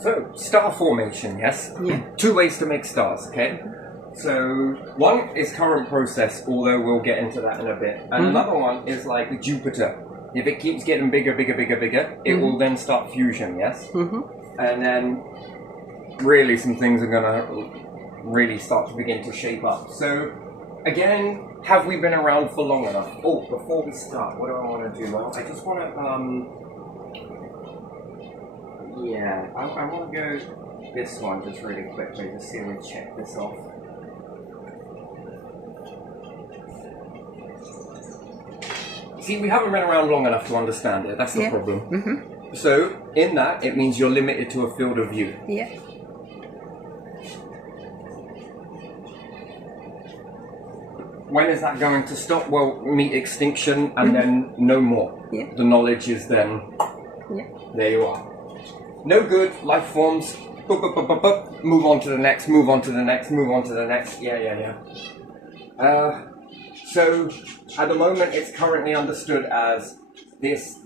So, star formation, yes? Yeah. Two ways to make stars, okay? So, one is current process, although we'll get into that in a bit. And another one is like Jupiter. If it keeps getting bigger, it will then start fusion, yes? And then really some things are going to really start to begin to shape up. So, again, have we been around for long enough? Oh, before we start, what do I want to do? Well, I just want to, yeah, I want to go this one just really quickly, just see if we check this off. See, we haven't been around long enough to understand it, that's the problem. So, in that, it means you're limited to a field of view. Yeah. When is that going to stop? Well, meet extinction and then no more. Yeah. The knowledge is then, there you are. No good, life forms, boop, boop, boop, boop, boop. Move on to the next, move on to the next, move on to the next. Yeah. So, at the moment, it's currently understood as this.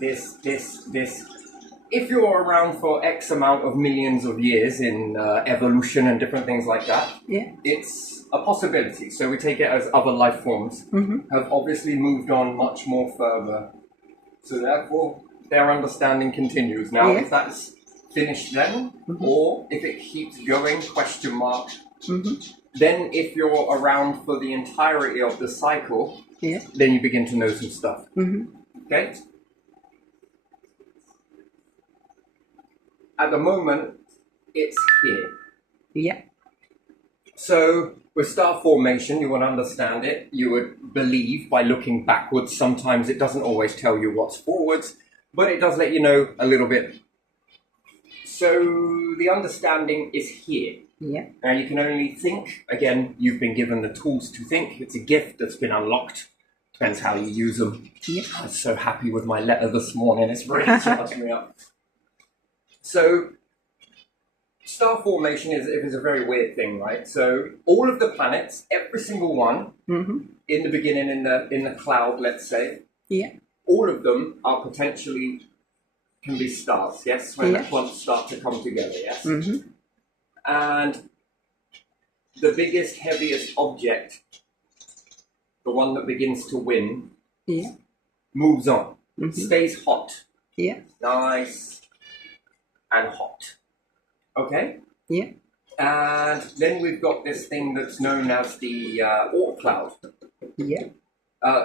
If you're around for X amount of millions of years in evolution and different things like that, it's a possibility. So we take it as other life forms have obviously moved on much more further. So therefore, their understanding continues. Now, if that's finished then, or if it keeps going, question mark, then if you're around for the entirety of the cycle, then you begin to know some stuff. Okay? At the moment, it's here. Yeah. So, with star formation, you would understand it. You would believe by looking backwards. Sometimes it doesn't always tell you what's forwards, but it does let you know a little bit. So, the understanding is here. Yeah. Now, you can only think. Again, you've been given the tools to think. It's a gift that's been unlocked. Depends how you use them. Yeah. I was so happy with my letter this morning. It's really charging me up. So, star formation is a very weird thing, right? So, all of the planets, every single one, in the beginning, in the cloud, let's say, all of them are potentially can be stars, yes, when the clumps start to come together, yes. And the biggest, heaviest object, the one that begins to win, moves on, stays hot, nice and hot. Okay? Yeah. And then we've got this thing that's known as the Oort cloud. Yeah.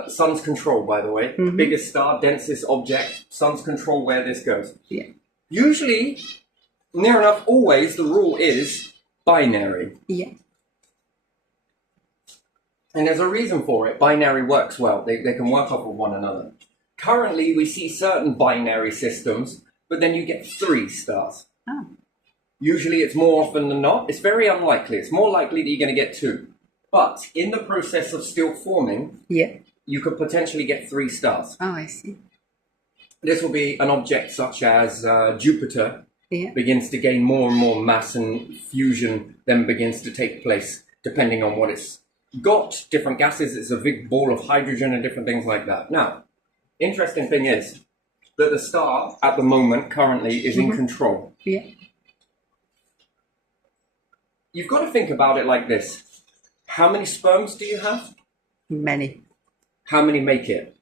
Sun's control, by the way. Biggest star, densest object, sun's control where this goes. Yeah. Usually, near enough always, the rule is binary. Yeah. And there's a reason for it. Binary works well. They can work off of one another. Currently, we see certain binary systems, but then you get 3 stars. Oh. Usually it's more often than not. It's very unlikely. It's more likely that you're going to get 2. But in the process of still forming, you could potentially get 3 stars. Oh, I see. This will be an object such as Jupiter begins to gain more and more mass, and fusion then begins to take place depending on what it's got. Different gases, it's a big ball of hydrogen and different things like that. Now, interesting thing is that the star at the moment currently is in control. Yeah. You've got to think about it like this. How many sperms do you have? Many. How many make it?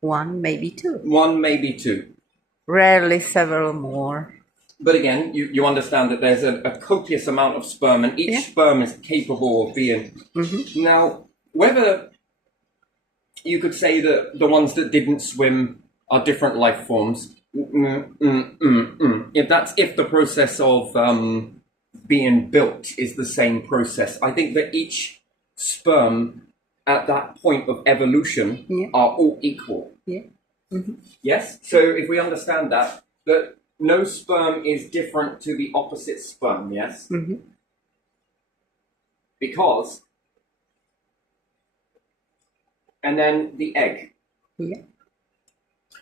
1, maybe 2. 1, maybe 2. Rarely several more. But again, you understand that there's a copious amount of sperm, and each sperm is capable of being... Now, whether you could say that the ones that didn't swim are different life forms, if the process of being built is the same process, I think that each sperm at that point of evolution are all equal. Yes? So if we understand that no sperm is different to the opposite sperm, yes? Because, and then the egg.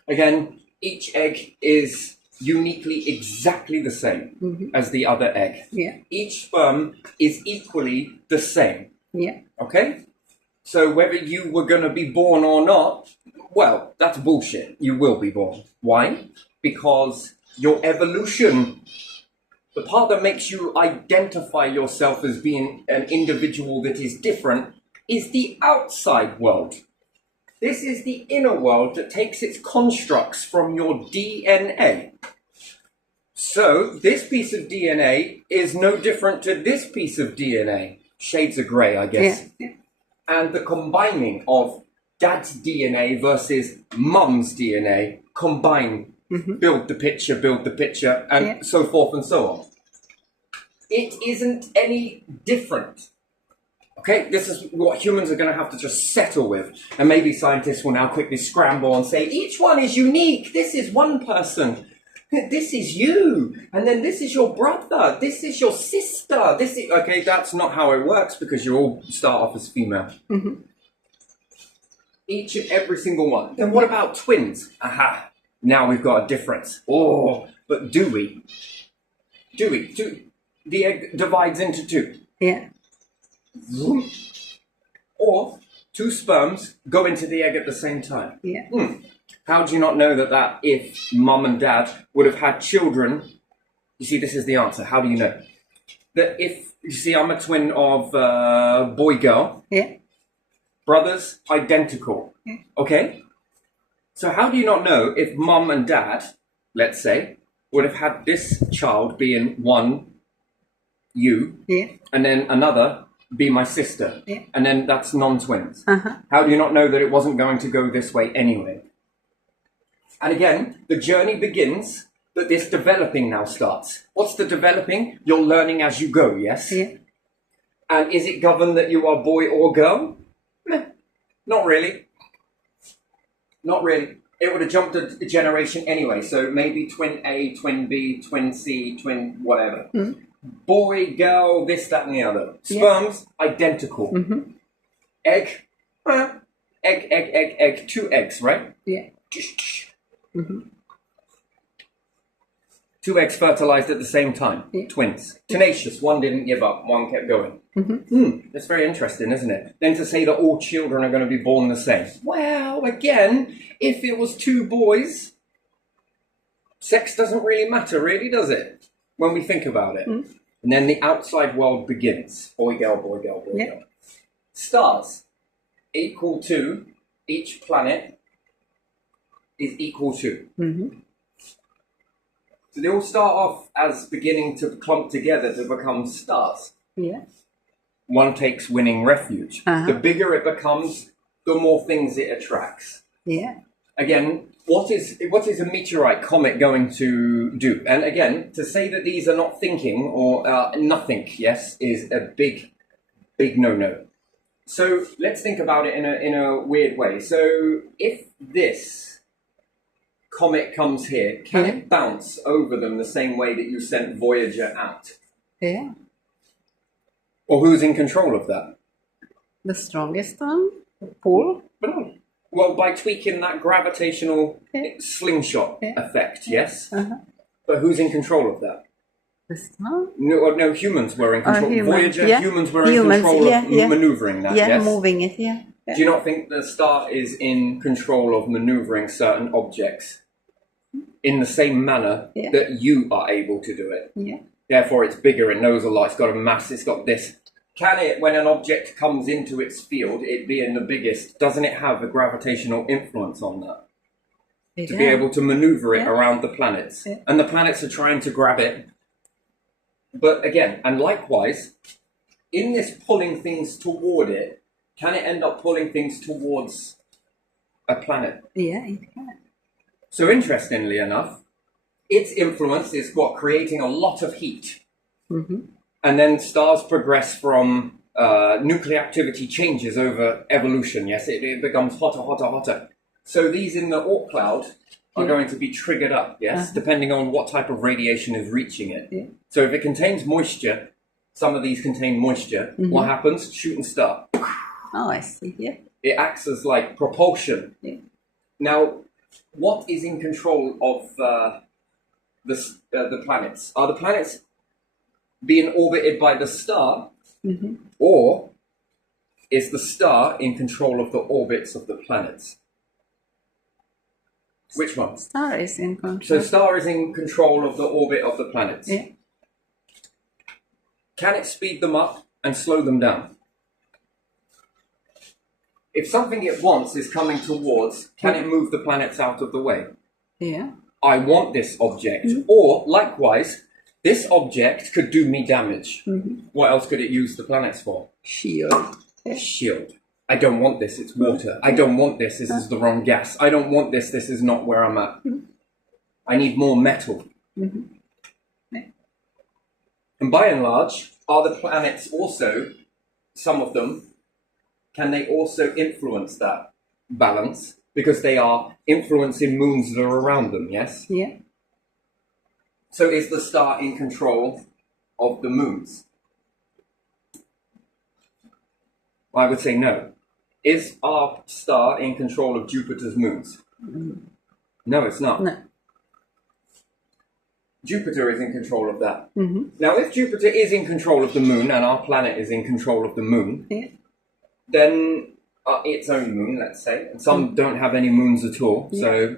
Again, each egg is uniquely exactly the same as the other egg. Each sperm is equally the same. Okay? So whether you were going to be born or not, well, that's bullshit. You will be born. Why? Because your evolution the part that makes you identify yourself as being an individual that is different, is the outside world. This is the inner world that takes its constructs from your DNA. So this piece of DNA is no different to this piece of DNA. Shades of grey, I guess. Yeah. And the combining of dad's DNA versus mum's DNA combine, build the picture, and so forth and so on. It isn't any different. Okay, this is what humans are going to have to just settle with. And maybe scientists will now quickly scramble and say, each one is unique. This is one person. This is you. And then this is your brother. This is your sister. This is... Okay, that's not how it works because you all start off as female. Each and every single one. Then what about twins? Aha. Now we've got a difference. Oh, but do we? The egg divides into two. Yeah. Or two sperms go into the egg at the same time. Yeah. How do you not know that if mum and dad would have had children, you see, this is the answer. How do you know? That if, you see, I'm a twin of boy-girl. Yeah. Brothers, identical. Okay? So how do you not know if mum and dad, let's say, would have had this child being one you, and then another be my sister, and then that's non-twins. How do you not know that it wasn't going to go this way anyway? And again, the journey begins, but this developing now starts. What's the developing? You're learning as you go, yes? Yeah. And is it governed that you are boy or girl? Meh. Not really. Not really. It would have jumped a generation anyway, so maybe twin A, twin B, twin C, twin whatever. Boy, girl, this, that, and the other. Sperms, identical. Egg, egg, two eggs, right? Yeah. Two eggs fertilized at the same time. Twins. Tenacious. One didn't give up. One kept going. That's very interesting, isn't it? Then to say that all children are going to be born the same. Well, again, if it was two boys, sex doesn't really matter, really, does it? When we think about it. And then the outside world begins. Boy, girl, boy, girl, boy, girl. Stars equal to each planet is equal to. So they all start off as beginning to clump together to become stars. Yeah. One takes winning refuge. The bigger it becomes, the more things it attracts. Yeah. Again, what is a meteorite comet going to do? And again, to say that these are not thinking or nothing, yes, is a big no-no. So let's think about it in a weird way. So if this comet comes here, can it bounce over them the same way that you sent Voyager out? Yeah. Or who's in control of that? The strongest one? Pull? Well, by tweaking that gravitational slingshot effect, yes? But who's in control of that? The star? No, humans were in control. Voyager, humans were in control of maneuvering that, yes? Moving it, Do you not think the star is in control of maneuvering certain objects in the same manner that you are able to do it? Yeah. Therefore, it's bigger, it knows a lot, it's got a mass, it's got this. Can it, when an object comes into its field, it being the biggest, doesn't it have a gravitational influence on that? To be able to maneuver it around the planets. And the planets are trying to grab it. But again, and likewise, in this pulling things toward it, can it end up pulling things towards a planet? Yeah, it can. So interestingly enough, its influence is creating a lot of heat. And then stars progress from nuclear activity changes over evolution, yes? It becomes hotter. So these in the Oort cloud are going to be triggered up, yes? Depending on what type of radiation is reaching it. So if it contains moisture, some of these contain moisture, what happens? Shooting star. Oh, I see, It acts as like propulsion. Now, what is in control of the planets? Are the planets being orbited by the star, or is the star in control of the orbits of the planets? Which one? Star is in control. So star is in control of the orbit of the planets. can it speed them up and slow them down? If something it wants is coming towards, can it move the planets out of the way? Yeah. I want this object. Or, likewise, this object could do me damage. What else could it use the planets for? Shield. Yeah. Shield. I don't want this, it's water. I don't want this is the wrong gas. I don't want this is not where I'm at. I need more metal. Yeah. And by and large, are the planets also, some of them, can they also influence that balance? Because they are influencing moons that are around them, yes? Yeah. So is the star in control of the moons? I would say no. Is our star in control of Jupiter's moons? No, it's not. No. Jupiter is in control of that. Now, if Jupiter is in control of the moon and our planet is in control of the moon, Yeah. then its own moon, let's say, and some don't have any moons at all, so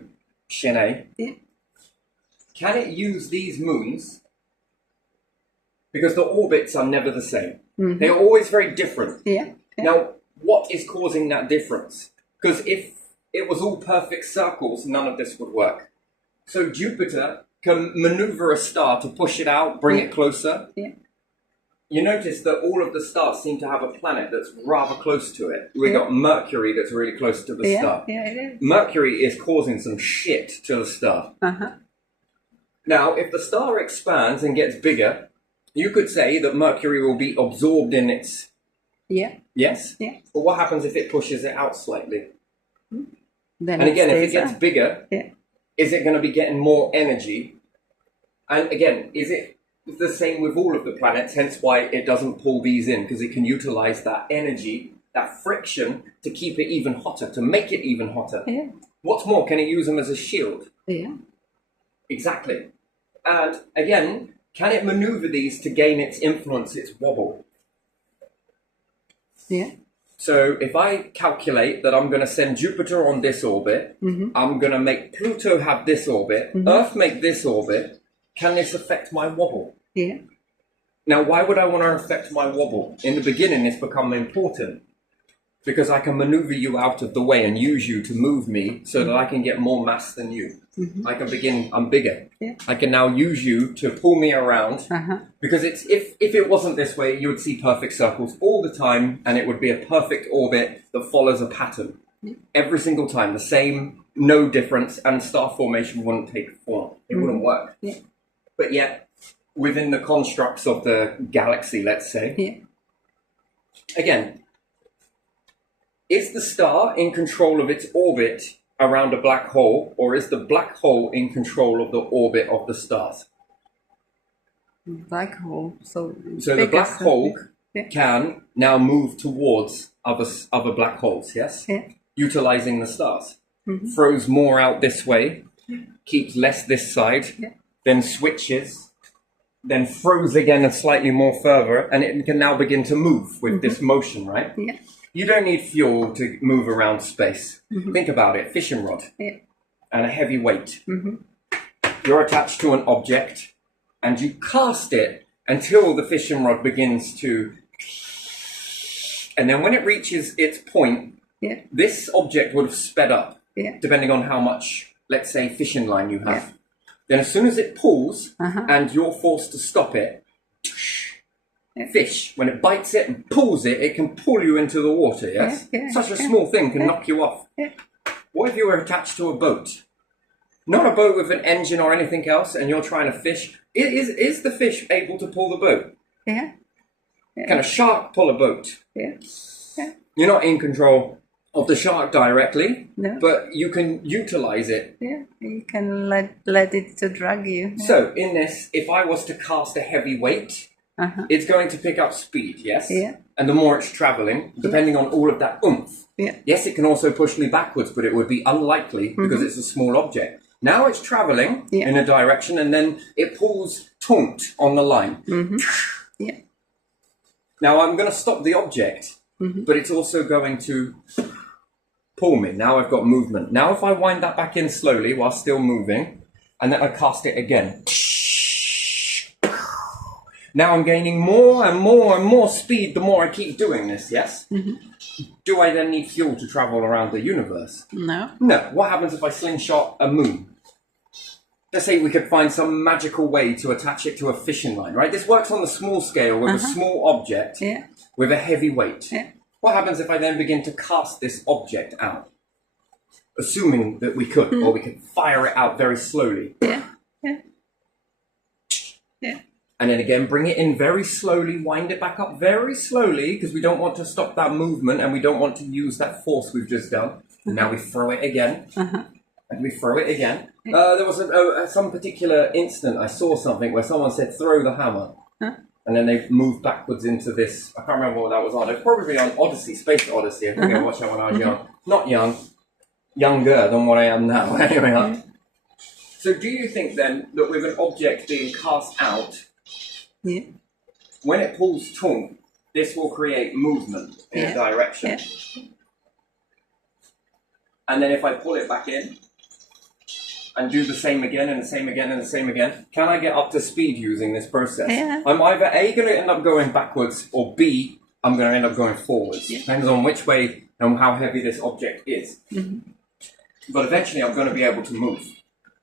Shanae. Yeah. Can it use these moons? Because the orbits are never the same. They are always very different. Yeah. Yeah. Now, what is causing that difference? Because if it was all perfect circles, none of this would work. So Jupiter can maneuver a star to push it out, bring it closer. Yeah. You notice that all of the stars seem to have a planet that's rather close to it. We got Mercury that's really close to the star. Yeah, it is. Mercury is causing some shit to the star. Now, if the star expands and gets bigger, you could say that Mercury will be absorbed in its... Yeah. Yes? Yeah. But what happens if it pushes it out slightly? Then And again, if it stays gets there. bigger, Yeah. is it going to be getting more energy? And again, is it the same with all of the planets, hence why it doesn't pull these in, because it can utilize that energy, that friction, to keep it even hotter, to make it even hotter. Yeah. What's more, can it use them as a shield? Yeah. Exactly. And again, can it maneuver these to gain its influence, its wobble? Yeah. So if I calculate that I'm going to send Jupiter on this orbit, I'm going to make Pluto have this orbit, Earth make this orbit, can this affect my wobble? Yeah. Now, why would I want to affect my wobble? In the beginning, it's become important because I can maneuver you out of the way and use you to move me so that I can get more mass than you. I can begin, I'm bigger. Yeah. I can now use you to pull me around because it's if it wasn't this way, you would see perfect circles all the time and it would be a perfect orbit that follows a pattern. Every single time, the same, no difference, and star formation wouldn't take form. It wouldn't work. Yeah. But yet, within the constructs of the galaxy, let's say, Yeah. again, is the star in control of its orbit around a black hole, or is the black hole in control of the orbit of the stars? Black hole. So the bigger black something. hole Yeah. can now move towards other black holes, yes? Yeah. Utilizing the stars. Throws more out this way, keeps less this side, Yeah. then switches, then throws again slightly more further, and it can now begin to move with this motion, right? Yeah. You don't need fuel to move around space. Think about it, fishing rod Yeah. and a heavy weight. You're attached to an object and you cast it until the fishing rod begins to... And then when it reaches its point, Yeah. this object would have sped up, Yeah. depending on how much, let's say, fishing line you have. Then as soon as it pulls and you're forced to stop it, fish, when it bites it and pulls it, it can pull you into the water, yes? Yeah, yeah, Such a yeah. small thing can knock you off. Yeah. What if you were attached to a boat? Not a boat with an engine or anything else, and you're trying to fish. Is the fish able to pull the boat? Yeah. Can a shark pull a boat? Yeah. Yeah. You're not in control of the shark directly, No. but you can utilize it. Yeah. You can let it to drag you. Yeah. So in this, if I was to cast a heavy weight, it's going to pick up speed, yes? Yeah. And the more it's traveling, depending on all of that oomph. Yeah. Yes, it can also push me backwards, but it would be unlikely because it's a small object. Now it's traveling Yeah. in a direction and then it pulls taunt on the line. Yeah. Now I'm going to stop the object, but it's also going to pull me. Now I've got movement. Now if I wind that back in slowly while still moving, and then I cast it again. Now I'm gaining more and more and more speed the more I keep doing this, yes? Do I then need fuel to travel around the universe? No. No. What happens if I slingshot a moon? Let's say we could find some magical way to attach it to a fishing line, right? This works on the small scale with a small object with a heavy weight. Yeah. What happens if I then begin to cast this object out? Assuming that we could, or we could fire it out very slowly. Yeah. Yeah. Yeah. And then again, bring it in very slowly, wind it back up very slowly, because we don't want to stop that movement and we don't want to use that force we've just done. And now we throw it again. And we throw it again. There was some particular instant I saw something where someone said, throw the hammer. And then they moved backwards into this. I can't remember what that was on. It was probably on Odyssey, Space Odyssey. I think I watched that when I was young. Not young. Younger than what I am now. Anyway. So do you think then that with an object being cast out, when it pulls taut, this will create movement in a direction? And then if I pull it back in, and do the same again and the same again and the same again, can I get up to speed using this process? Yeah. I'm either A, going to end up going backwards, or B, I'm going to end up going forwards. Depends on which way and how heavy this object is. But eventually I'm going to be able to move.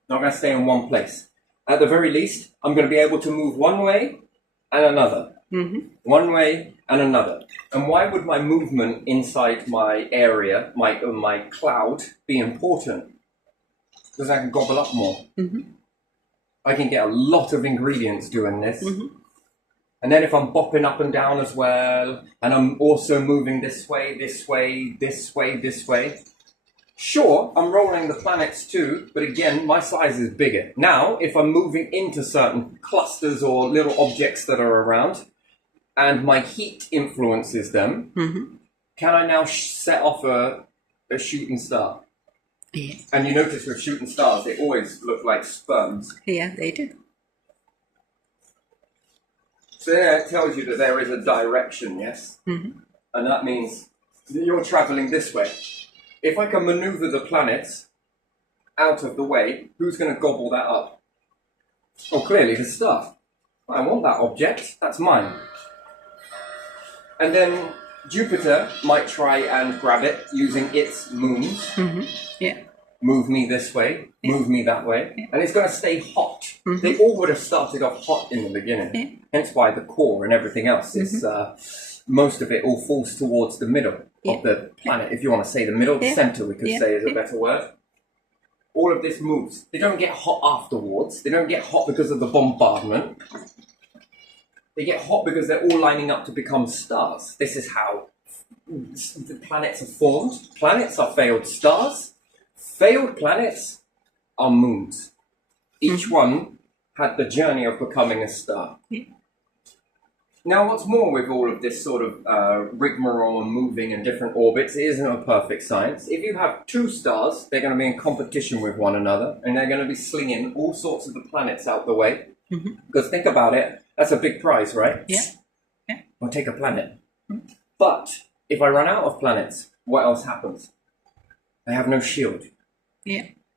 Not going to stay in one place. At the very least, I'm going to be able to move one way and another. One way and another. And why would my movement inside my area, my cloud, be important? Because I can gobble up more. I can get a lot of ingredients doing this. And then if I'm bopping up and down as well, and I'm also moving this way, this way, this way, this way. Sure, I'm rolling the planets too, but again, my size is bigger. Now, if I'm moving into certain clusters or little objects that are around, and my heat influences them, can I now set off a shooting star? Yeah. And you notice with shooting stars, they always look like sperms. Yeah, they do. So there it tells you that there is a direction, yes? And that means that you're traveling this way. If I can maneuver the planets out of the way, who's going to gobble that up? Oh, clearly the star. I want that object. That's mine. And then Jupiter might try and grab it using its moons. Move me this way, move me that way. And it's going to stay hot. They all would have started off hot in the beginning. Hence why the core and everything else is, most of it all falls towards the middle of the planet. If you want to say the middle, the center we could say is a better word. All of this moves. They don't get hot afterwards. They don't get hot because of the bombardment. They get hot because they're all lining up to become stars. This is how the planets are formed. Planets are failed stars. Failed planets are moons. Each one had the journey of becoming a star. Now, what's more with all of this sort of rigmarole and moving in different orbits, it isn't a perfect science. If you have two stars, they're going to be in competition with one another, and they're going to be slinging all sorts of the planets out the way. Because think about it, that's a big prize, right? I'll take a planet. But if I run out of planets, what else happens? I have no shield.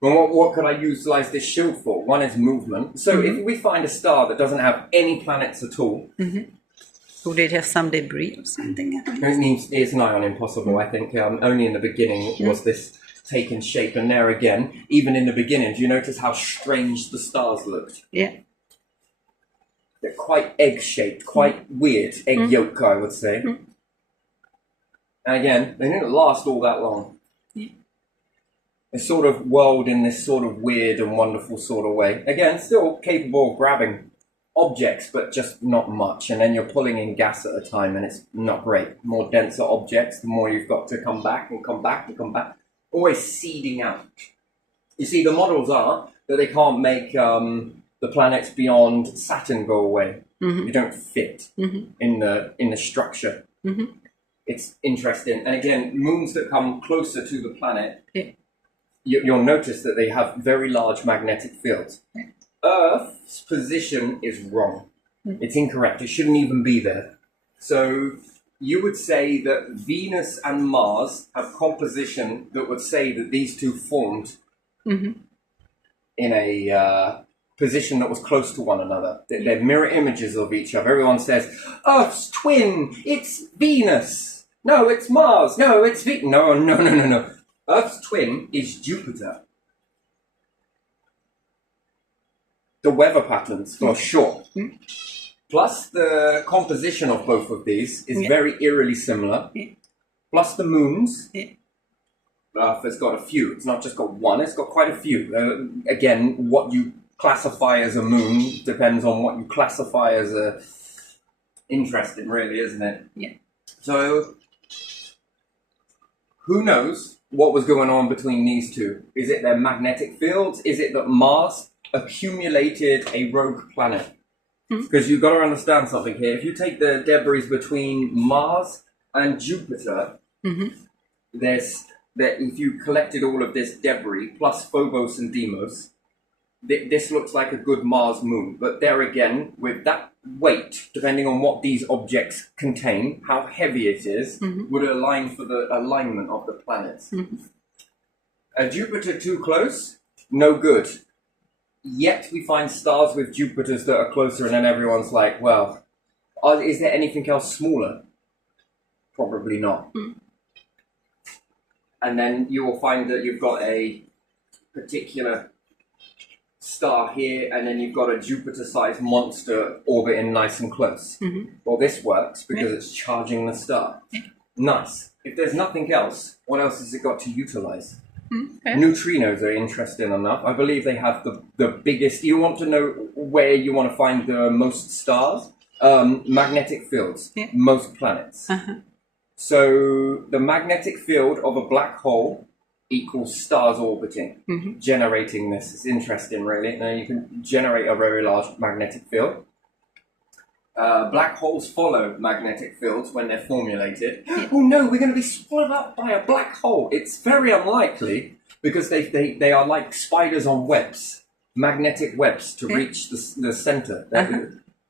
Well, what could I utilize this shield for? One is movement. So if we find a star that doesn't have any planets at all, Would it have some debris or something? it's nigh on impossible. I think only in the beginning was this taken shape, and there again, even in the beginning, do you notice how strange the stars looked? They're quite egg-shaped, quite weird, egg yolk, I would say. And again, they didn't last all that long. They sort of whirled in this sort of weird and wonderful sort of way. Again, still capable of grabbing objects, but just not much. And then you're pulling in gas at a time, and it's not great. More denser objects, the more you've got to come back and come back and come back. Always seeding out. You see, the models are that they can't make the planets beyond Saturn go away. They don't fit in the structure. It's interesting. And again, moons that come closer to the planet, you'll notice that they have very large magnetic fields. Earth's position is wrong. It's incorrect. It shouldn't even be there. So you would say that Venus and Mars have composition that would say that these two formed in a position that was close to one another. They're mirror images of each other. Everyone says, Earth's twin, it's Venus. No, it's Mars. No, it's Venus. No. Earth's twin is Jupiter. The weather patterns, for sure. Plus the composition of both of these is very eerily similar. Plus the moons. Earth has got a few. It's not just got one, it's got quite a few. Again, what you classify as a moon depends on what you classify as a interesting, really, isn't it? Yeah. So, who knows what was going on between these two? Is it their magnetic fields? Is it that Mars accumulated a rogue planet? Because you've got to understand something here. If you take the debris between Mars and Jupiter, if you collected all of this debris plus Phobos and Deimos, this looks like a good Mars moon. But there again, with that weight, depending on what these objects contain, how heavy it is, would align for the alignment of the planets. Jupiter too close, no good. Yet we find stars with Jupiters that are closer, and then everyone's like, well, is there anything else smaller? Probably not. And then you will find that you've got a particular star here, and then you've got a Jupiter-sized monster orbiting nice and close. Well, this works because it's charging the star. Nice. If there's nothing else, what else has it got to utilize? Neutrinos are interesting enough. I believe they have the biggest. You want to know where you want to find the most stars? Magnetic fields. Most planets. So the magnetic field of a black hole equals stars orbiting, generating this. It's interesting, really. Now you can generate a very large magnetic field. Black holes follow magnetic fields when they're formulated. Oh no, we're going to be swallowed up by a black hole. It's very unlikely because they are like spiders on webs, magnetic webs to reach the center.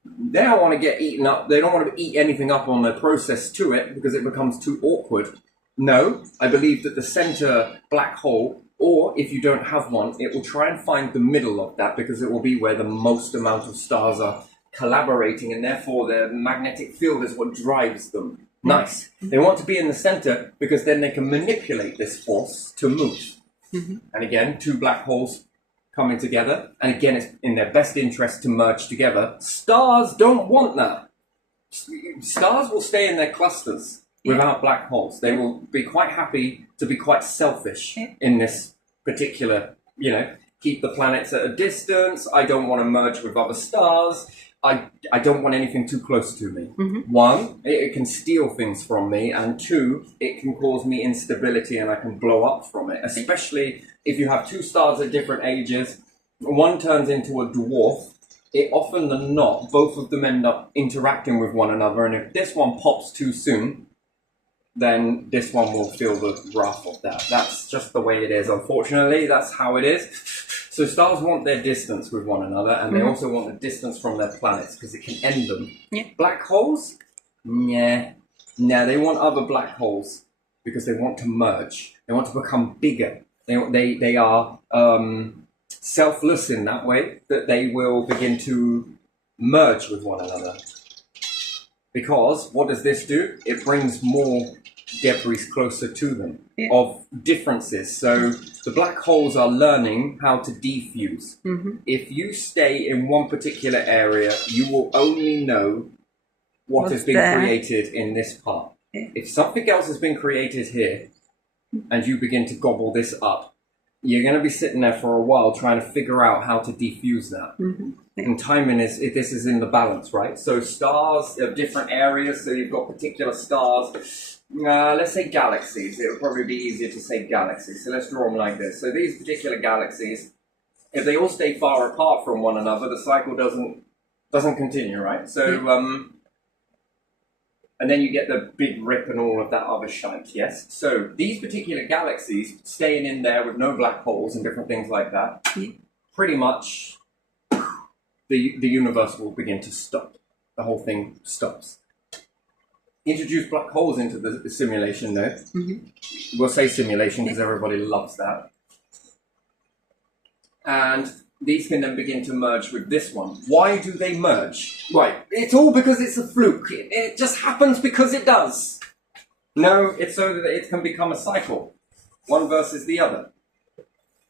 They don't want to get eaten up. They don't want to eat anything up on the process to it because it becomes too awkward. No, I believe that the center black hole, or if you don't have one, it will try and find the middle of that because it will be where the most amount of stars are collaborating, and therefore the magnetic field is what drives them. Nice. They want to be in the center because then they can manipulate this force to move. And again, two black holes coming together, and again, it's in their best interest to merge together. Stars don't want that. Stars will stay in their clusters without black holes. They will be quite happy to be quite selfish in this particular, keep the planets at a distance. I don't want to merge with other stars. I don't want anything too close to me. One, it can steal things from me, and two, it can cause me instability and I can blow up from it, especially if you have two stars at different ages. One turns into a dwarf. It often than not, both of them end up interacting with one another, and if this one pops too soon, then this one will feel the wrath of that. That's just the way it is, unfortunately. That's how it is. So stars want their distance with one another, and they also want the distance from their planets because it can end them. Black holes? Nah. They want other black holes because they want to merge. They want to become bigger. They are selfless in that way, that they will begin to merge with one another. Because what does this do? It brings more debris closer to them of differences. So the black holes are learning how to defuse. If you stay in one particular area, you will only know what has been created in this part. If something else has been created here and you begin to gobble this up, you're going to be sitting there for a while trying to figure out how to defuse that. And timing this is in the balance, right? So stars of different areas, so you've got particular stars. Let's say galaxies. It would probably be easier to say galaxies. So let's draw them like this. So these particular galaxies, if they all stay far apart from one another, the cycle doesn't continue, right? So and then you get the big rip and all of that other shite, yes? So these particular galaxies staying in there with no black holes and different things like that, pretty much the universe will begin to stop. The whole thing stops. Introduce black holes into the simulation though. We'll say simulation because everybody loves that. And these can then begin to merge with this one. Why do they merge? Right, it's all because it's a fluke. It just happens because it does. No, it's so that it can become a cycle. One versus the other.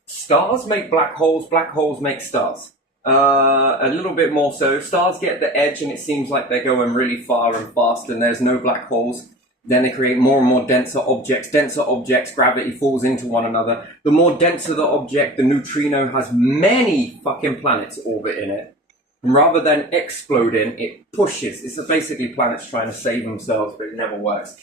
Stars make black holes make stars. A little bit more so. Stars get the edge and it seems like they're going really far and fast and there's no black holes. Then they create more and more denser objects, gravity falls into one another. The more denser the object, the neutrino has many fucking planets orbit in it. And rather than exploding, it pushes. It's basically planets trying to save themselves, but it never works.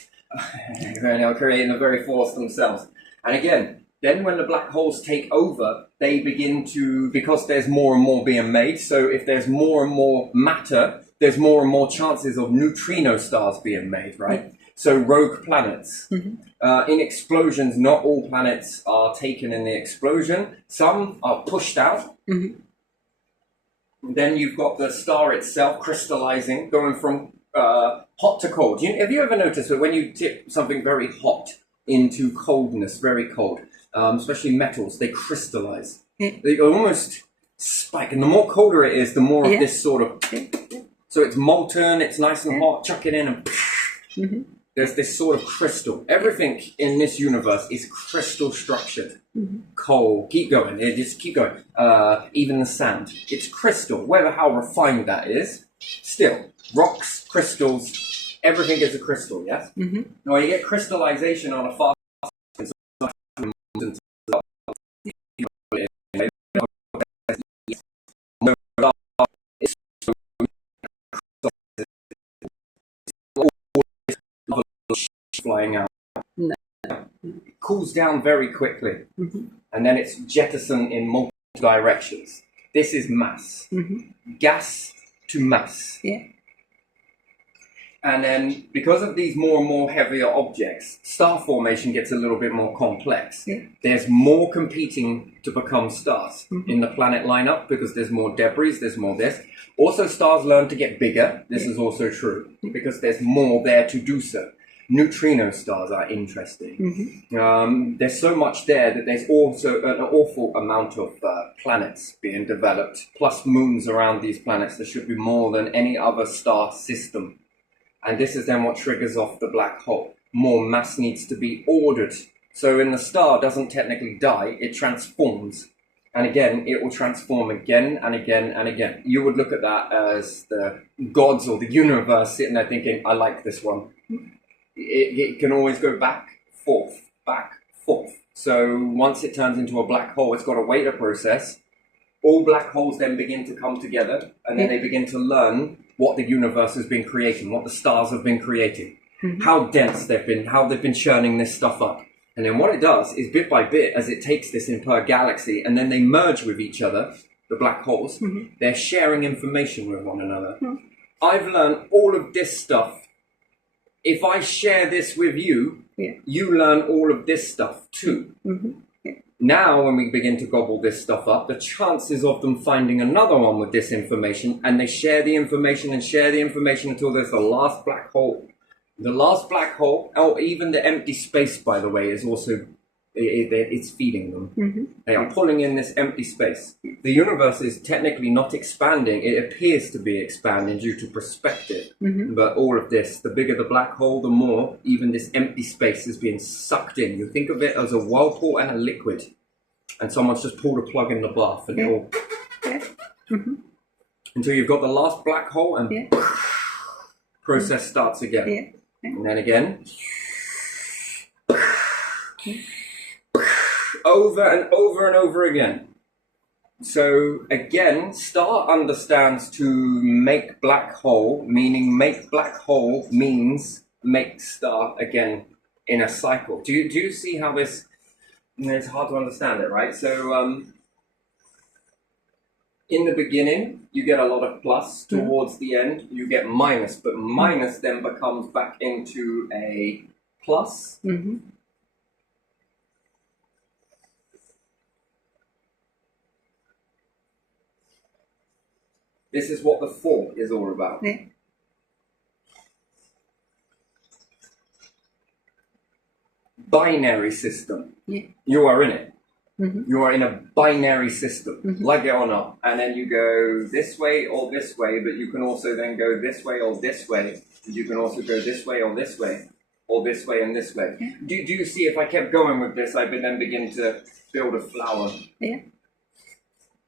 They're creating the very force themselves. And again, then when the black holes take over, they begin to, because there's more and more being made, so if there's more and more matter, there's more and more chances of neutrino stars being made, right? So rogue planets. In explosions, not all planets are taken in the explosion. Some are pushed out. Then you've got the star itself crystallizing, going from hot to cold. Have you ever noticed that when you tip something very hot into coldness, very cold, especially metals, they crystallize. They almost spike. And the more colder it is, the more of this sort of... So it's molten, it's nice and hot, chuck it in and... There's this sort of crystal. Everything in this universe is crystal structured. Coal, keep going, just keep going. Even the sand, it's crystal. Whether how refined that is, still, rocks, crystals, everything is a crystal, yes? Now you get crystallization on a fast... flying out. It cools down very quickly, and then it's jettisoned in multiple directions. This is mass. Gas to mass. And then, because of these more and more heavier objects, star formation gets a little bit more complex. There's more competing to become stars in the planet lineup because there's more debris, there's more this. Also, stars learn to get bigger. This is also true because there's more there to do so. Neutrino stars are interesting. There's so much there that there's also an awful amount of planets being developed, plus moons around these planets. There should be more than any other star system. And this is then what triggers off the black hole. More mass needs to be ordered. So when the star doesn't technically die, it transforms. And again, it will transform again and again and again. You would look at that as the gods or the universe sitting there thinking, I like this one. It can always go back, forth. So once it turns into a black hole, it's got to wait a process. All black holes then begin to come together, and then they begin to learn what the universe has been creating, what the stars have been creating, how dense they've been, how they've been churning this stuff up. And then what it does is bit by bit, as it takes this in per galaxy, and then they merge with each other, the black holes, they're sharing information with one another. I've learned all of this stuff. If I share this with you, you learn all of this stuff too. Now, when we begin to gobble this stuff up, the chances of them finding another one with this information, and they share the information and share the information until there's the last black hole. The last black hole, or even the empty space, by the way, is also, it's feeding them. They are pulling in this empty space. The universe is technically not expanding. It appears to be expanding due to perspective. But all of this, the bigger the black hole, the more even this empty space is being sucked in. You think of it as a whirlpool and a liquid. And someone's just pulled a plug in the bath and it all... Until you've got the last black hole and process starts again. And then again. Over and over and over again. So again, star understands to make black hole, meaning make black hole means make star again in a cycle. Do you see how this, it's hard to understand it, right? So in the beginning, you get a lot of plus. Towards the end, you get minus, but minus then becomes back into a plus. This is what the fork is all about. Binary system. You are in it. You are in a binary system, like it or not. And then you go this way or this way, but you can also then go this way or this way. And you can also go this way or this way, or this way and this way. Yeah. Do you see, if I kept going with this, I would then begin to build a flower. Yeah.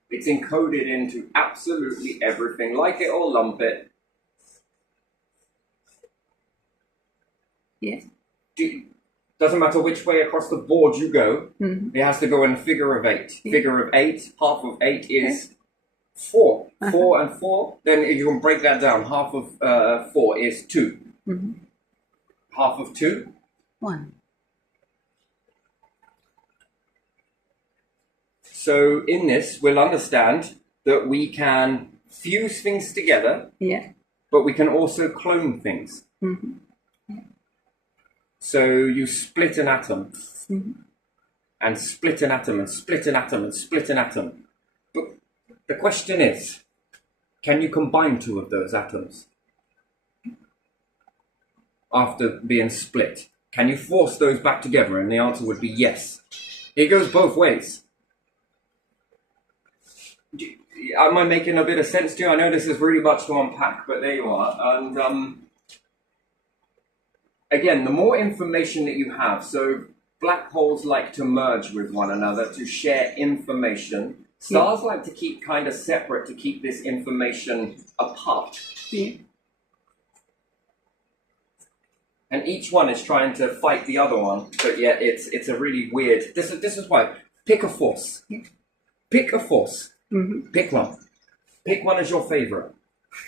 It's encoded into absolutely everything, like it or lump it. Yeah. Doesn't matter which way across the board you go, it has to go in a figure of 8. Yeah. Figure of 8, half of 8 is 4. 4 and 4, then you can break that down. Half of 4 is 2. Half of 2? 1. So in this, we'll understand that we can fuse things together, Yeah. but we can also clone things. So you split an atom, and split an atom, and split an atom, and split an atom. But the question is, can you combine 2 of those atoms after being split? Can you force those back together? And the answer would be yes. It goes both ways. Am I making a bit of sense to you? I know this is really much to unpack, but there you are. And again, the more information that you have, so black holes like to merge with one another to share information. Stars like to keep kind of separate, to keep this information apart. Yeah. And each one is trying to fight the other one, but yet it's a really weird. This is why. Pick a force. Yeah. Pick a force. Pick one. Pick one as your favorite.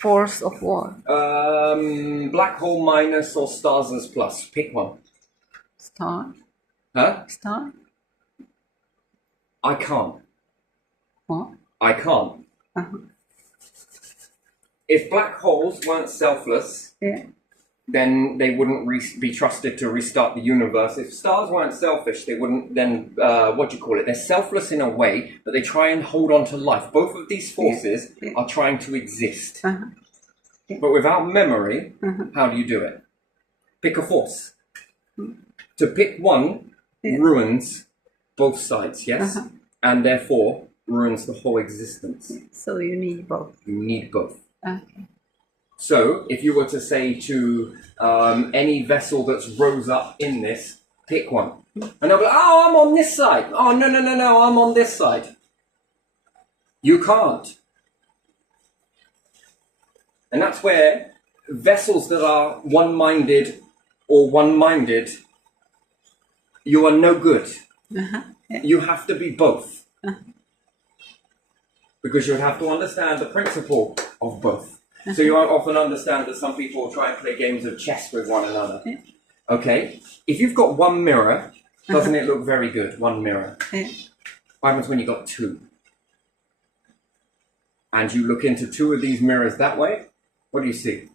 Force of what? Black hole minus or stars as plus. Pick one. Star. Huh? Star. I can't. What? I can't. If black holes weren't selfless, Yeah. then they wouldn't be trusted to restart the universe. If stars weren't selfish, they wouldn't then, they're selfless in a way, but they try and hold on to life. Both of these forces are trying to exist. But without memory, how do you do it? Pick a force. To pick one ruins both sides, yes? And therefore ruins the whole existence. So you need both. You need both. Okay. So, if you were to say to any vessel that's rose up in this, pick one. And they'll be like, oh, I'm on this side. Oh, no, I'm on this side. You can't. And that's where vessels that are one-minded or one-minded, you are no good. You have to be both. Because you have to understand the principle of both. So you often understand that some people try and play games of chess with one another. Okay? If you've got one mirror, doesn't it look very good, one mirror? What happens when you've got 2? And you look into 2 of these mirrors that way, what do you see?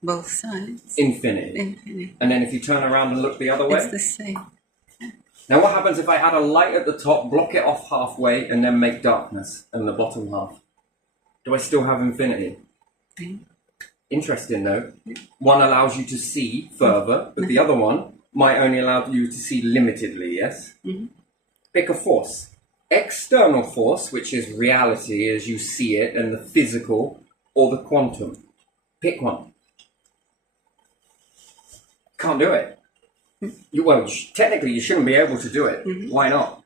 Both sides. Infinity. Infinity. And then if you turn around and look the other way? It's the same. Now what happens if I had a light at the top, block it off halfway, and then make darkness in the bottom half? Do I still have infinity? Interesting though. One allows you to see further, but the other one might only allow you to see limitedly, yes? Pick a force. External force, which is reality as you see it, and the physical, or the quantum. Pick one. Can't do it. Technically you shouldn't be able to do it. Why not?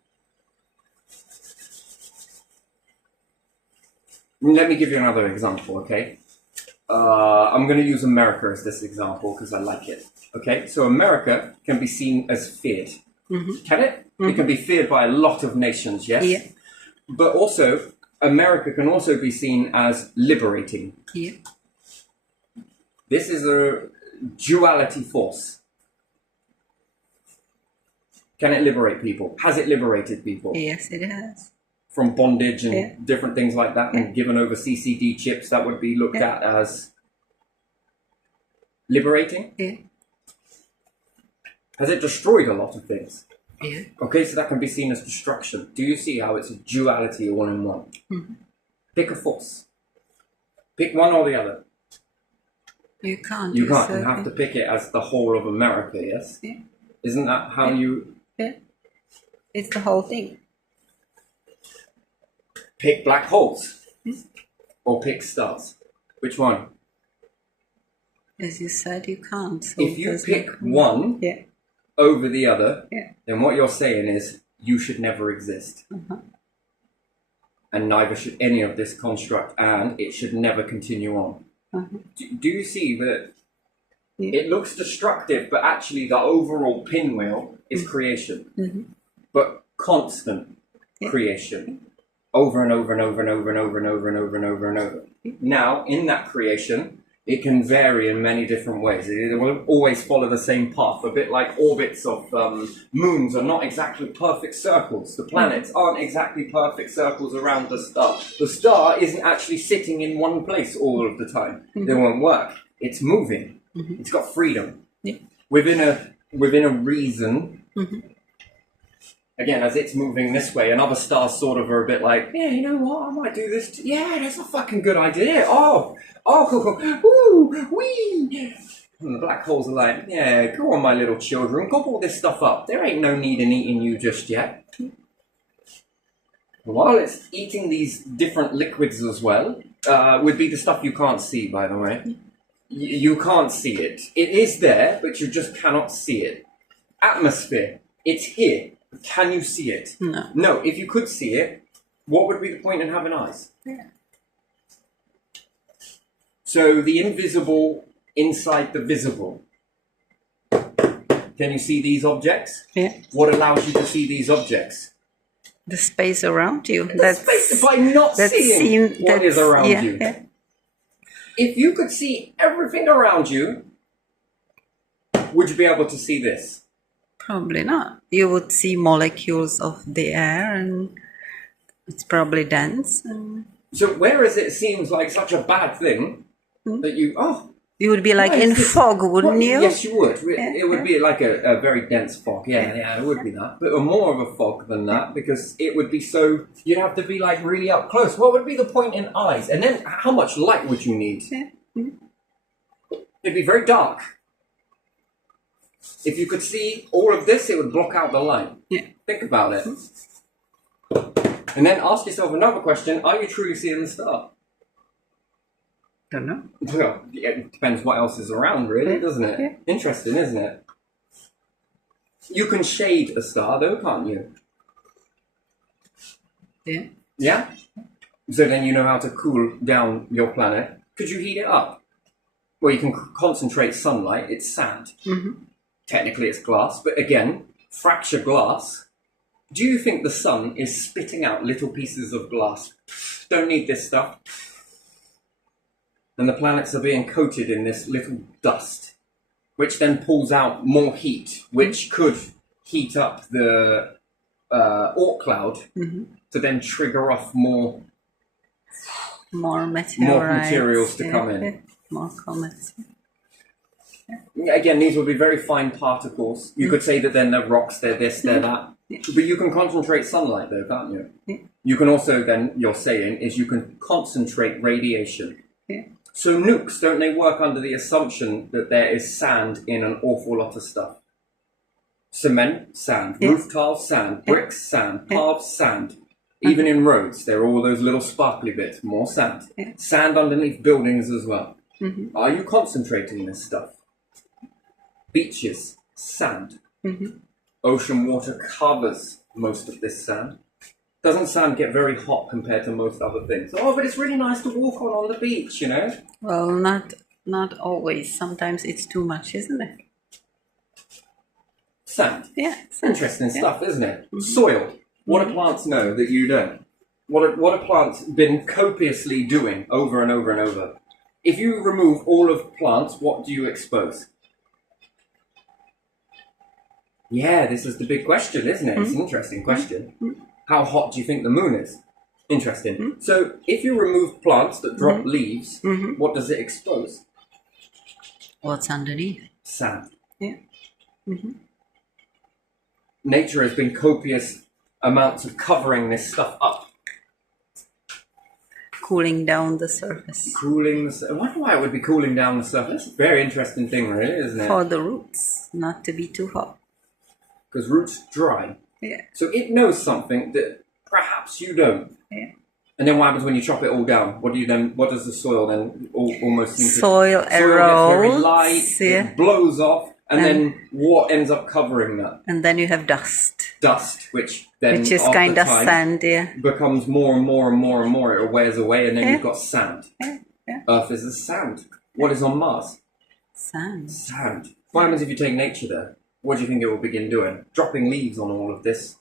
Let me give you another example, okay? I'm going to use America as this example because I like it. Okay, so America can be seen as feared. Can it? It can be feared by a lot of nations, yes? Yeah. But also, America can also be seen as liberating. Yeah. This is a duality force. Can it liberate people? Has it liberated people? Yes, it has. From bondage and different things like that, and given over CCD chips, that would be looked at as liberating? Yeah. Has it destroyed a lot of things? Yeah. Okay, so that can be seen as destruction. Do you see how it's a duality, one in one? Pick a force. Pick one or the other. You can't. You can't. You have to pick it as the whole of America, yes? Yeah. Isn't that how you... Yeah. It's the whole thing. Pick black holes or pick stars. Which one? As you said, you can't. So If you there's pick no- one Yeah. over the other, Yeah. then what you're saying is you should never exist. And neither should any of this construct, and it should never continue on. Do you see that Yeah. it looks destructive, but actually the overall pinwheel is creation, but constant creation, over and over and over and over and over and over and over and over and over. Now, in that creation, it can vary in many different ways. It will always follow the same path, a bit like orbits of moons are not exactly perfect circles. The planets aren't exactly perfect circles around the star. The star isn't actually sitting in one place all of the time. They won't work. It's moving. It's got freedom. Yeah. Within a reason. Again, as it's moving this way, and other stars sort of are a bit like, yeah, you know what, I might do this. Yeah, that's a fucking good idea. Oh, cool, cool. Woo, wee. And the black holes are like, yeah, go on, my little children, gobble this stuff up. There ain't no need in eating you just yet. While it's eating these different liquids as well, would be the stuff you can't see, by the way. You can't see it. It is there, but you just cannot see it. Atmosphere, it's here. Can you see it? No. No, if you could see it, what would be the point in having eyes? Yeah. So the invisible inside the visible. Can you see these objects? Yeah. What allows you to see these objects? The space around you. Space by not seeing what is around you. Yeah. If you could see everything around you, would you be able to see this? Probably not. You would see molecules of the air, and it's probably dense. And So whereas it seems like such a bad thing that you would be like why is in this- fog, wouldn't you? Yes, you would. Yeah, It would be like a very dense fog. Yeah, it would be that. But more of a fog than that, because it would be so... You'd have to be like really up close. What would be the point in eyes? And then how much light would you need? Yeah. It'd be very dark. If you could see all of this, it would block out the light. Yeah. Think about it. And then ask yourself another question. Are you truly seeing the star? Don't know. Well, it depends what else is around, really, doesn't it? Yeah. Interesting, isn't it? You can shade a star, though, can't you? Yeah. Yeah? So then you know how to cool down your planet. Could you heat it up? Well, you can concentrate sunlight. It's sand. Technically, it's glass. But again, fracture glass. Do you think the sun is spitting out little pieces of glass? Don't need this stuff. And the planets are being coated in this little dust, which then pulls out more heat, which could heat up the Oort cloud to then trigger off more materials to come in. Yeah. More comets. Again, these will be very fine particles. You could say that then they're rocks, they're this, they're that. But you can concentrate sunlight though, can't you? Yeah. You can also then, you're saying, is you can concentrate radiation. Yeah. So nukes, don't they work under the assumption that there is sand in an awful lot of stuff? Cement, sand. Yeah. Roof tiles, sand. Bricks, sand. Paths, sand. Even in roads, there are all those little sparkly bits, more sand. Yeah. Sand underneath buildings as well. Are you concentrating this stuff? Beaches, sand. Ocean water covers most of this sand. Doesn't sand get very hot compared to most other things? Oh, but it's really nice to walk on the beach, you know? Well, not always. Sometimes it's too much, isn't it? Sand. Yeah. Interesting stuff, isn't it? Soil. What do plants know that you don't? What have plants been copiously doing over and over and over? If you remove all of plants, what do you expose? Yeah, this is the big question, isn't it? It's an interesting question. How hot do you think the moon is? Interesting. So, if you remove plants that drop leaves, what does it expose? What's underneath? Sand. Yeah. Nature has been copious amounts of covering this stuff up. Cooling down the surface. Cooling the... I wonder why it would be cooling down the surface. That's a very interesting thing, really, isn't it? For the roots, not to be too hot. Because roots dry. Yeah. So it knows something that perhaps you don't. Yeah. And then what happens when you chop it all down? What do you then? What does the soil then almost seem to? Soil Soil gets very erodes, light. yeah. It blows off, and then what ends up covering that? And then you have dust, Dust, which then which is after kind of time, sand, yeah. becomes more and more and more and more. It wears away, and then Yeah. you've got sand. Yeah, yeah. Earth is a sand. What is on Mars? Sand. Sand. What happens if you take nature there? What do you think it will begin doing? Dropping leaves on all of this.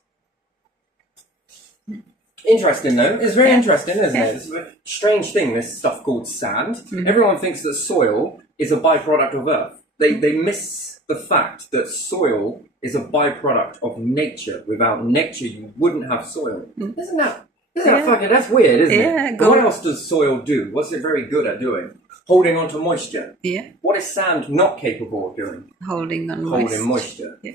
Interesting, though. It's very interesting, isn't it? It's a strange thing, this stuff called sand. Everyone thinks that soil is a byproduct of Earth. They miss the fact that soil is a byproduct of nature. Without nature, you wouldn't have soil. Isn't that fucking, that's weird, isn't Yeah, it? go What on. else does soil do? What's it very good at doing? Holding on to moisture. Yeah, What is sand not capable of doing? holding on Holding moisture. Yeah.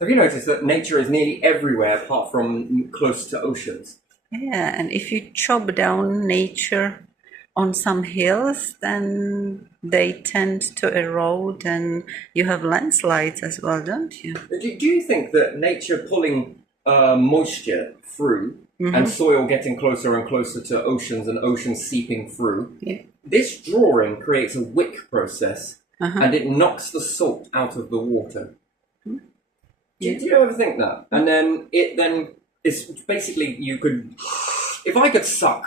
Have you noticed that nature is nearly everywhere apart from close to oceans? Yeah, and if you chop down nature on some hills, then they tend to erode, and you have landslides as well, don't you? Do you think that nature pulling moisture through and soil getting closer and closer to oceans and oceans seeping through, Yeah. this drawing creates a wick process Uh-huh. and it knocks the salt out of the water? Yeah. Do you ever think that? And then it's basically you could, if I could suck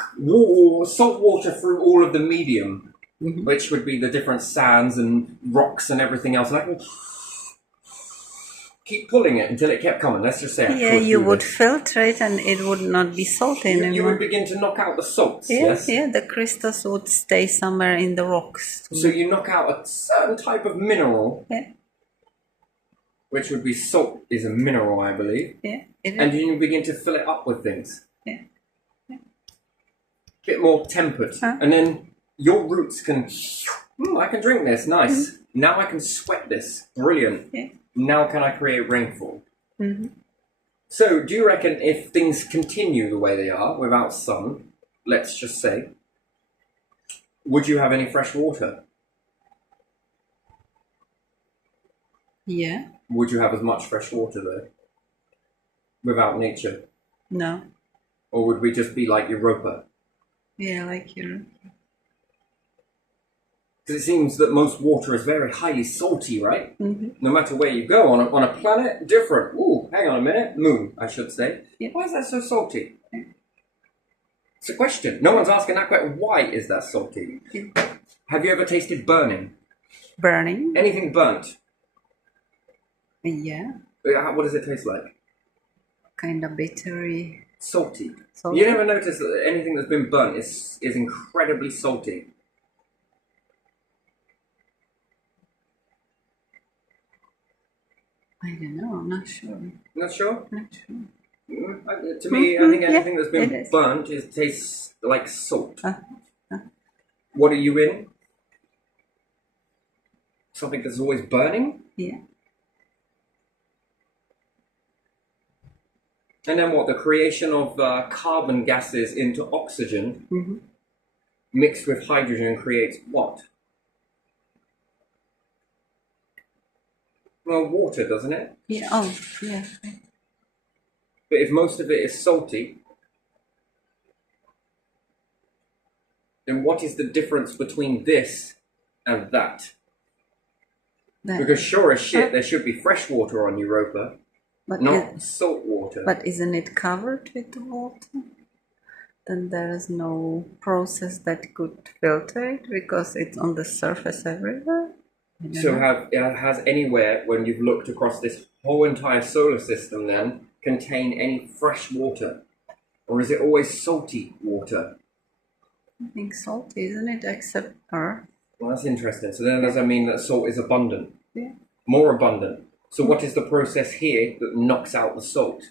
salt water through all of the medium, which would be the different sands and rocks and everything else, and I can keep pulling it until it kept coming. Let's just say I Yeah, could you do would this. filter it and it would not be salty You anymore. would begin to knock out the salts, Yeah, yes? yeah, the crystals would stay somewhere in the rocks. So you knock out a certain type of mineral, Yeah, which would be salt is a mineral, I believe, yeah, it and is. you begin to fill it up with things. Yeah. Bit more tempered. Huh? And then your roots can, I can drink this, nice. Now I can sweat this, brilliant. Yeah. Now can I create rainfall? Mm-hmm. So do you reckon if things continue the way they are, without sun, let's just say, would you have any fresh water? Yeah, Would you have as much fresh water there without nature? no, Or would we just be like Europa? yeah, like you. Because it seems that most water is very highly salty, right? Mm-hmm. No matter where you go, on a planet, different. Ooh, hang on a minute. Moon, I should say. Yeah. Why is that so salty? It's a question. No one's asking that question. Why is that salty? Have you ever tasted burning? Burning. Anything burnt? Yeah, What does it taste like? kind of bittery. Salty. Salty. You never notice that anything that's been burnt is incredibly salty. I don't know. I'm not sure. Not sure? Not sure. To me, I think Yeah, anything that's been it is. burnt tastes like salt. Uh, What are you in? Something that's always burning? yeah. And then what? The creation of carbon gases into oxygen Mm-hmm. mixed with hydrogen creates what? Well, water, doesn't it? Yeah. Oh, yeah. But if most of it is salty, then what is the difference between this and that? That, Because sure as shit, there should be fresh water on Europa, but not salt water. but isn't it covered with water? Then there is no process that could filter it because it's on the surface everywhere. I don't So know. has anywhere, when you've looked across this whole entire solar system then, contain any fresh water? Or is it always salty water? I think salty, isn't it? Except Earth. Well, that's interesting. So then does that mean that salt is abundant? Yeah. More abundant. So what is the process here that knocks out the salt?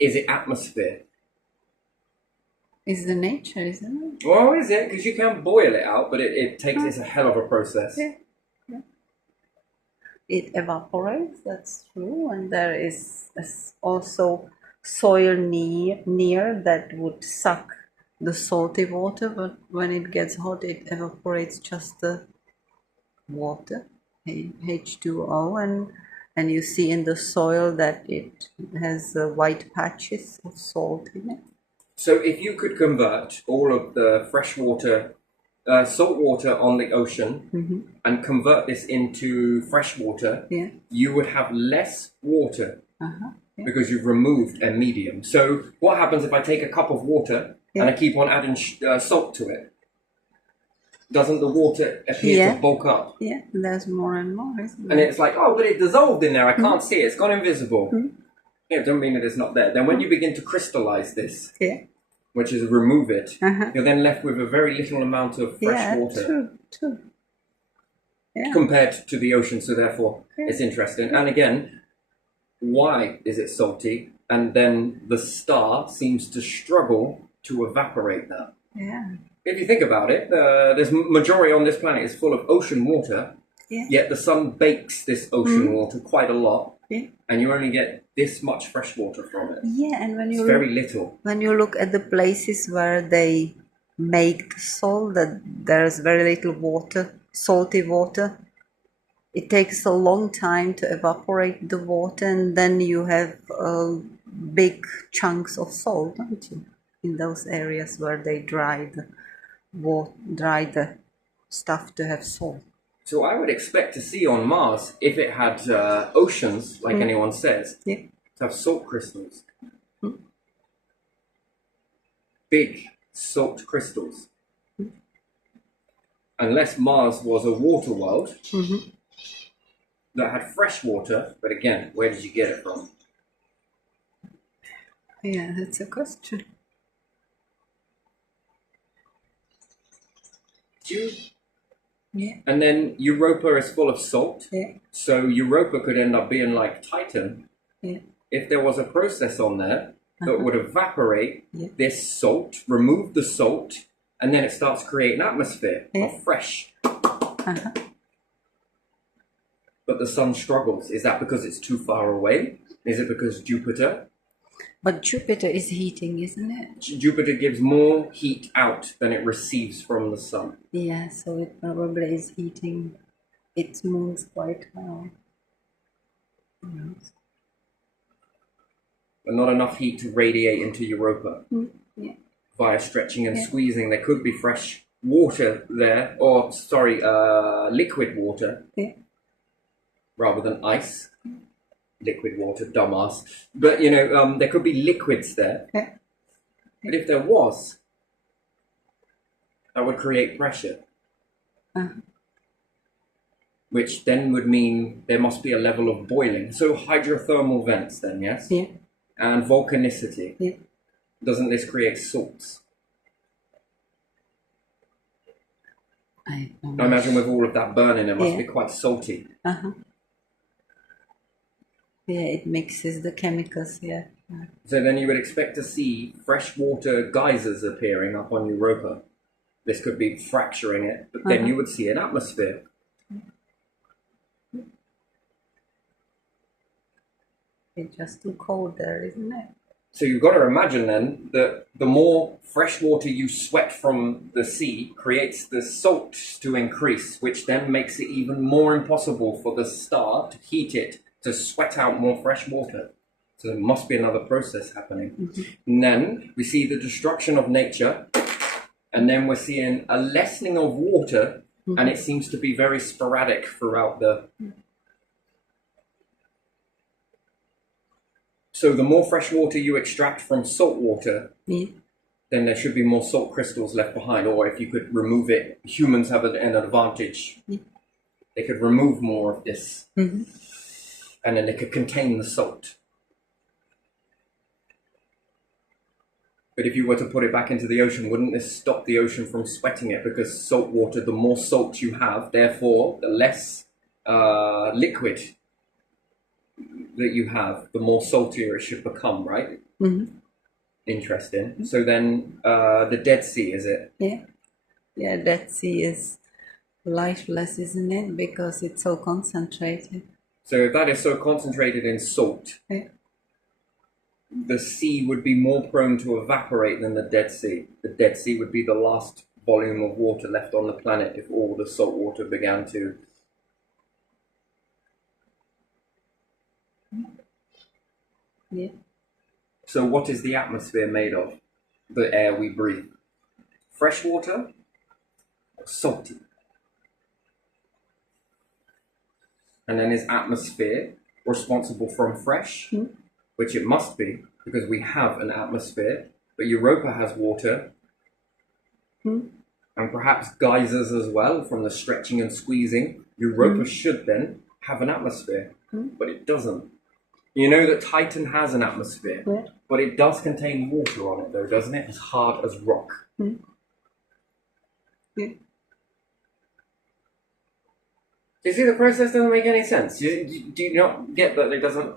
Is it atmosphere? It's the nature, isn't it? Well, is it? Because you can boil it out, but it's a hell of a process. Yeah. It evaporates, that's true, and there is also soil near that would suck the salty water, but when it gets hot, it evaporates just the water, H2O, and you see in the soil that it has white patches of salt in it. So if you could convert all of the freshwater, salt water on the ocean and convert this into fresh water, Yeah. you would have less water Uh-huh. Yeah. because you've removed a medium. So what happens if I take a cup of water and I keep on adding salt to it? Doesn't the water appear to bulk up? Yeah, there's more and more, isn't And it? it's like, oh, but it dissolved in there. I can't see it. It's gone invisible. Yeah, it doesn't mean that it's not there. Then when you begin to crystallize this, Yeah. which is remove it, Uh-huh. you're then left with a very little amount of fresh Yeah, water true. Yeah. compared to the ocean. So therefore, it's interesting. And again, why is it salty? And then the star seems to struggle to evaporate that. Yeah. If you think about it, this majority on this planet is full of ocean water, Yeah. yet the sun bakes this ocean water quite a lot, Yeah. and you only get this much fresh water from it. Yeah, and It's very little. when you look at the places where they make the salt, that there's very little water, salty water. It takes a long time to evaporate the water, and then you have big chunks of salt, don't you? In those areas where they dry the stuff to have salt. So I would expect to see on Mars, if it had oceans, like anyone says, Yeah. to have salt crystals. Big salt crystals. Unless Mars was a water world that had fresh water, but again, where did you get it from? Yeah, that's a question. Yeah. And then Europa is full of salt. Yeah. So Europa could end up being like Titan Yeah. if there was a process on there that would evaporate Yeah. this salt, remove the salt, and then it starts creating an atmosphere of fresh. Uh-huh. But the sun struggles. Is that because it's too far away? Is it because Jupiter? But Jupiter is heating, isn't it? Jupiter gives more heat out than it receives from the sun. Yeah, so it probably is heating its moons quite well. Yes. But not enough heat to radiate into Europa Yeah. via stretching and squeezing. There could be fresh water there, or sorry, liquid water Yeah. rather than ice. Liquid water, dumbass. But you know, there could be liquids there. Yeah. But if there was, that would create pressure. Which then would mean there must be a level of boiling. So hydrothermal vents then, yes? Yeah. And volcanicity. Yeah. Doesn't this create salts? I don't I know. imagine with all of that burning, it must Yeah. be quite salty. Uh-huh. Yeah, it mixes the chemicals, yeah. So then you would expect to see freshwater geysers appearing up on Europa. This could be fracturing it, but then you would see an atmosphere. It's just too cold there, isn't it? So you've got to imagine then that the more fresh water you sweat from the sea creates the salt to increase, which then makes it even more impossible for the star to heat it to sweat out more fresh water. So there must be another process happening. And then we see the destruction of nature, and then we're seeing a lessening of water, and it seems to be very sporadic throughout the... So the more fresh water you extract from salt water, Yeah. then there should be more salt crystals left behind. Or if you could remove it, humans have an advantage. They could remove more of this, and then they could contain the salt. But if you were to put it back into the ocean, wouldn't this stop the ocean from sweating it? Because salt water, the more salt you have, therefore, the less liquid that you have, the more saltier it should become, right? Interesting. So then the Dead Sea, is it? Yeah. Yeah, Dead Sea is lifeless, isn't it? Because it's so concentrated. So if that is so concentrated in salt, Yeah. the sea would be more prone to evaporate than the Dead Sea. The Dead Sea would be the last volume of water left on the planet if all the salt water began to... Yeah. So what is the atmosphere made of? the air we breathe. Fresh water, salty. And then is atmosphere responsible from fresh, which it must be because we have an atmosphere, but Europa has water and perhaps geysers as well from the stretching and squeezing. Europa should then have an atmosphere, but it doesn't. You know that Titan has an atmosphere, but it does contain water on it though, doesn't it? As hard as rock. Yeah. You see, the process doesn't make any sense. Do you not get that it doesn't?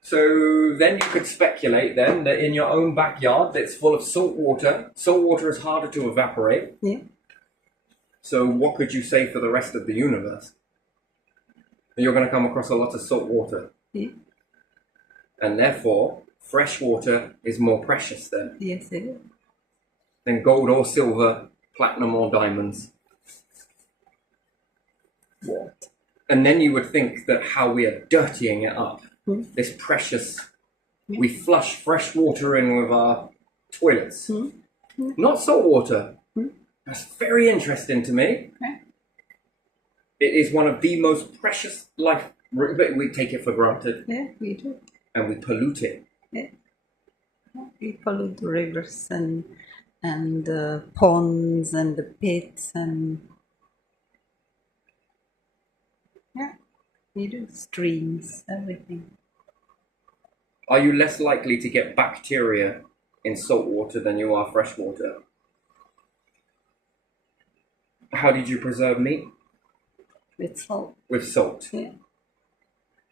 So then you could speculate then that in your own backyard that's full of salt water is harder to evaporate. Yeah. So what could you say for the rest of the universe? You're going to come across a lot of salt water. Yeah. And therefore, fresh water is more precious then. Yes, it is. Than gold or silver, platinum or diamonds. What? And then you would think that how we are dirtying it up. This precious, we flush fresh water in with our toilets. Not salt water. That's very interesting to me. It is one of the most precious life, but we take it for granted. Yeah, we do. And we pollute it. Yeah. We pollute the rivers and the ponds and the pits and we do streams, everything. Are you less likely to get bacteria in salt water than you are fresh water? How did you preserve meat? With salt. With salt. Yeah.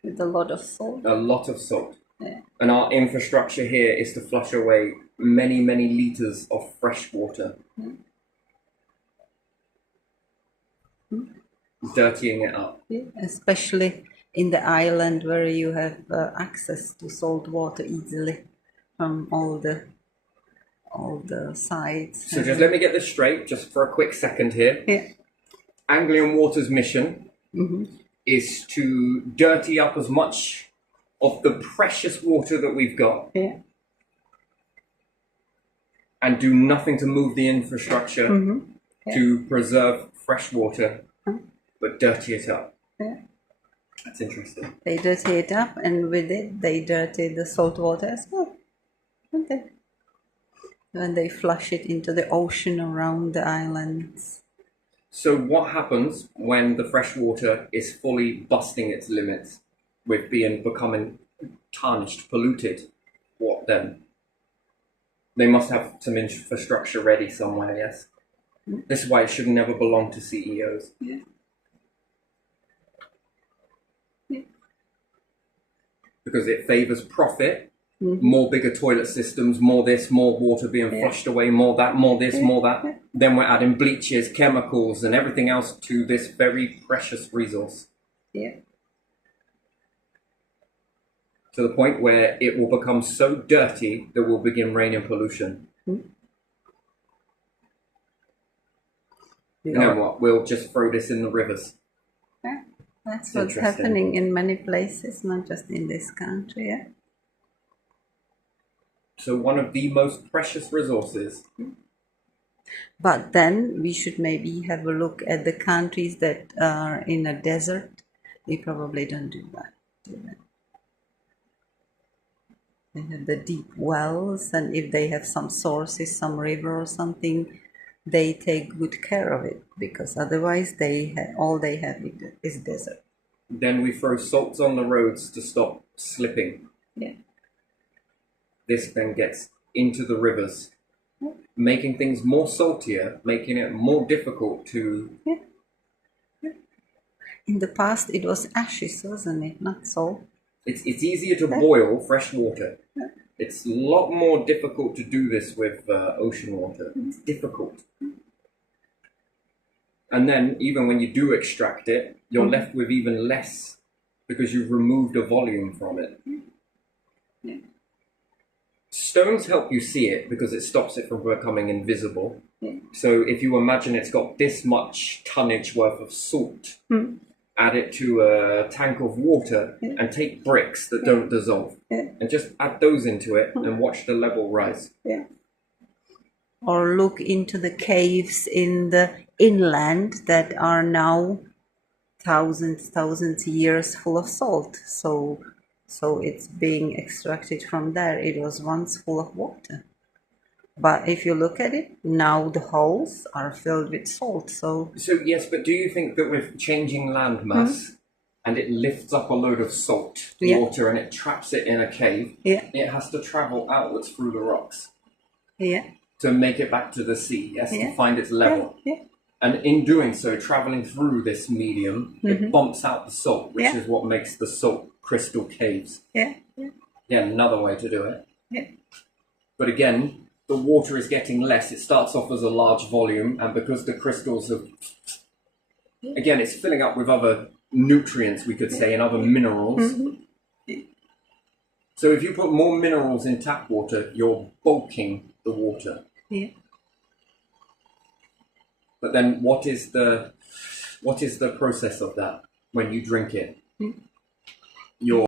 With a lot of salt. A lot of salt. Yeah. And our infrastructure here is to flush away many, many litres of fresh water. Dirtying it up. Yeah. Especially in the island where you have access to salt water easily from all the sides. So just let me get this straight, just for a quick second here. Yeah. Anglian Water's mission is to dirty up as much of the precious water that we've got and do nothing to move the infrastructure to preserve fresh water, but dirty it up. Yeah. That's interesting. They dirty it up, and with it, they dirty the salt water as well. Don't they? When they flush it into the ocean around the islands. So what happens when the fresh water is fully busting its limits with becoming tarnished, polluted? What then? They must have some infrastructure ready somewhere, yes? This is why it should never belong to CEOs. Yeah. Because it favours profit, more bigger toilet systems, more this, more water being flushed away, more that, more this, more that. Then we're adding bleaches, chemicals, and everything else to this very precious resource. Yeah. To the point where it will become so dirty that we'll begin raining pollution. And then what? We'll just throw this in the rivers. Yeah. That's what's happening in many places, not just in this country. Yeah. So one of the most precious resources. But then we should maybe have a look at the countries that are in a desert. They probably don't do that. They have the deep wells, and if they have some sources, some river or something, they take good care of it, because otherwise all they have is desert. Then we throw salts on the roads to stop slipping. Yeah. This then gets into the rivers, making things more saltier, making it more difficult to... In the past, it was ashes, wasn't it? Not salt. It's easier to boil fresh water. It's a lot more difficult to do this with ocean water. It's difficult. And then, even when you do extract it, you're left with even less because you've removed a volume from it. Yeah. Stones help you see it because it stops it from becoming invisible. Yeah. So if you imagine it's got this much tonnage worth of salt, add it to a tank of water and take bricks that don't dissolve and just add those into it and watch the level rise. Yeah. or look into the caves in the inland that are now thousands years full of salt. So it's being extracted from there. It was once full of water. But if you look at it, now the holes are filled with salt. So yes, but do you think that with changing landmass and it lifts up a load of salt Yeah. water and it traps it in a cave, yeah, it has to travel outwards through the rocks yeah, to make it back to the sea, yes, Yeah. to find its level. yeah, And in doing so, traveling through this medium, it bumps out the salt, which Yeah. is what makes the salt crystal caves. yeah, Yeah, another way to do it. yeah, But again, the water is getting less. It starts off as a large volume, and because the crystals have, again, it's filling up with other nutrients, we could say, and other minerals. So if you put more minerals in tap water, you're bulking the water. yeah. But then what is the process of that when you drink it? You're